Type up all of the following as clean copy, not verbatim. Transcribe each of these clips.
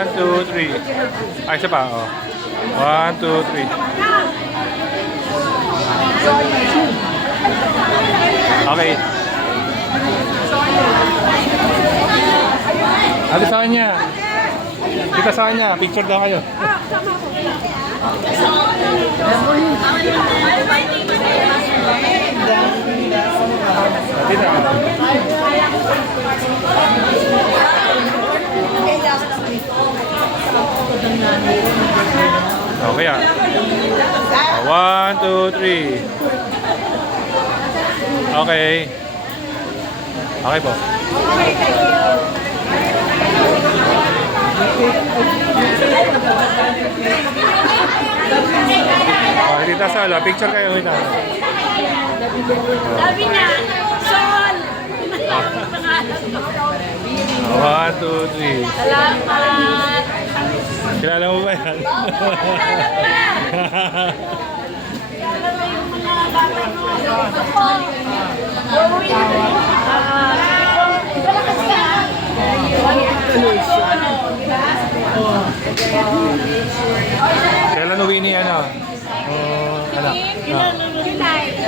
1, 2, 3. Ay, isa pa, oh. 1, 2, 3. Okay. Ate sa kanya. Kita sa kanya. Picture daw kayo. Okay ah. 1, 2, 3. Okay. Okay po. Oh, Tita Sol, picture kayo kita. Sabi niya, Sol! 1, 2, 3. Salamat! Kilala mo ba yan? Kailan uwi ni ano? Anak.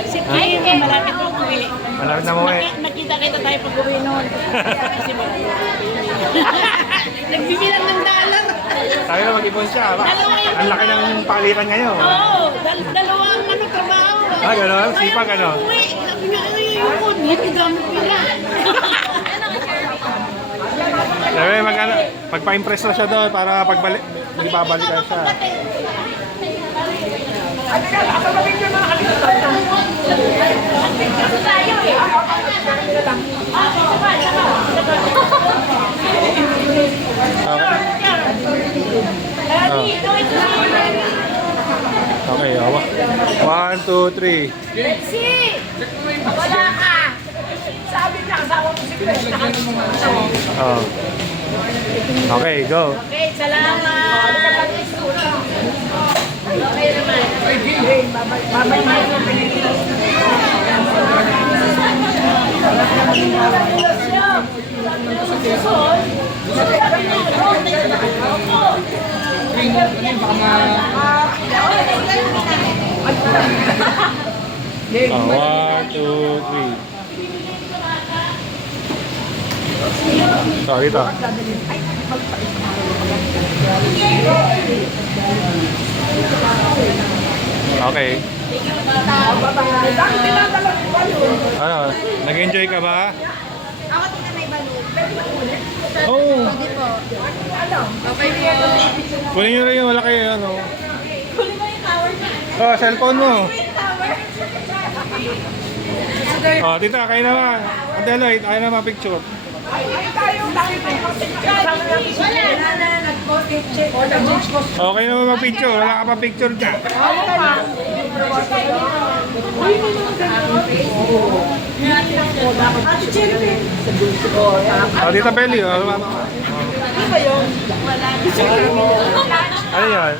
Si Kim, malapit na uwi. Malapit na mo eh. Nakita-kita tayo pag uwi noon. Kasi malapit na uwi. Nagbibilang ng dollar. Tayo na mag-ipon siya. Ang laki ng palitan ngayon. Oo, dalawang trabaho. Ah, gano'n? Sipag ano? Uwi, sabi nga, ayun, hindi gamit nila. Sabi, magpa-impress na siya doon para pagbalik, babalikan siya. Okay, awa. 1, 2, 3. Si! Wala ka! Sabi niya, kasama mo si Chris. Oh. Okay, go. Okay, salamat! Okay naman. Oh, 1, 2, 3. Sorry to. Okay. Ano, nag-enjoy ka ba? Ako tingnan may balon. Pwede ba ulit? Oo. Hindi po. Okay po. Kunin nyo rin yung malaki ano. Kunin mo yung tower niya. Oh, cellphone mo. Tower. Oh, tita, kayo naman. Adeloy, kayo naman picture. Wala na nag-post. Okay naman mag-picture. Wala ka pa picture dyan. Ate Cherry. Oh, tita Belly. Oh, Di ba yun? Wala na. ano yan?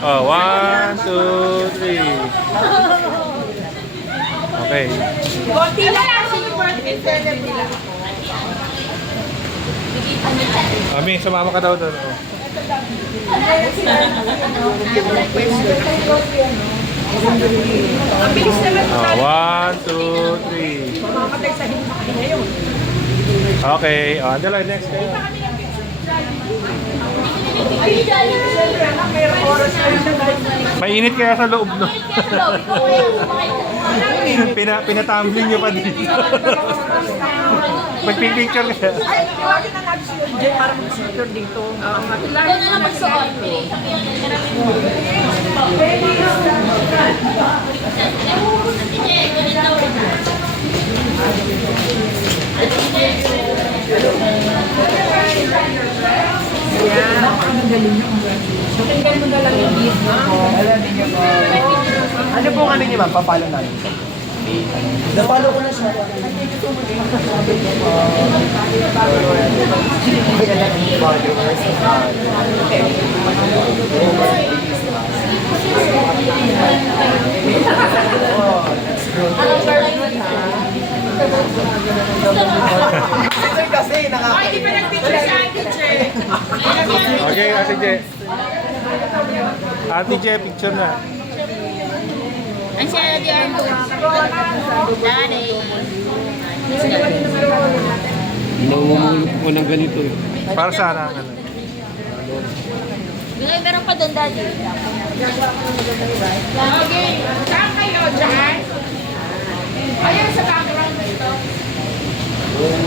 Oh, 1, 2, 3. Okay. Konti lang kasi yung birthday celebrate. Mami, sumama ka daw doon. Oh. Ang bilis naman. Oh, 1, 2, 3. Mamamatay sa hindi ngayon. Okay. Oh, Adeloy, next kayo. Ay, siyempre anak, mayroong oras kayo siya guys. Mainit kaya sa loob, no? Pinatumbling nyo pa dito. Magpipicture ka. Ay, tawagin na natin si Jay para mag-picture dito. Lalo na magsuot. Tingnan mo na lang yung video. Ano po kami niyo ba? Papalo namin. Napalo ko na siya. Kaya na yung followers. Kasi Ay, di ba nag-picture sa akin, teacher? Ate Je. Ate Je, picture na. Ang siya di Arlo. Nanay. Namumulot mo ng ganito eh. Para sana. Meron pa doon, Daddy. Okay, saan kayo dyan? Ayun sa background dito.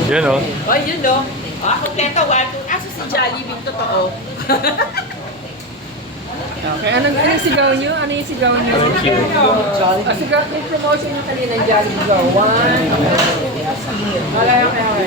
Yun o. Oh, yun no. Kompleto, 1, 2. Aso si Jollibee, totoo. Okay, anong sigaw nyo? Ano yung sigaw nyo? Sigaw, yung promotion nyo kanina, Jollibee Go. 1, 2, 3. Okay.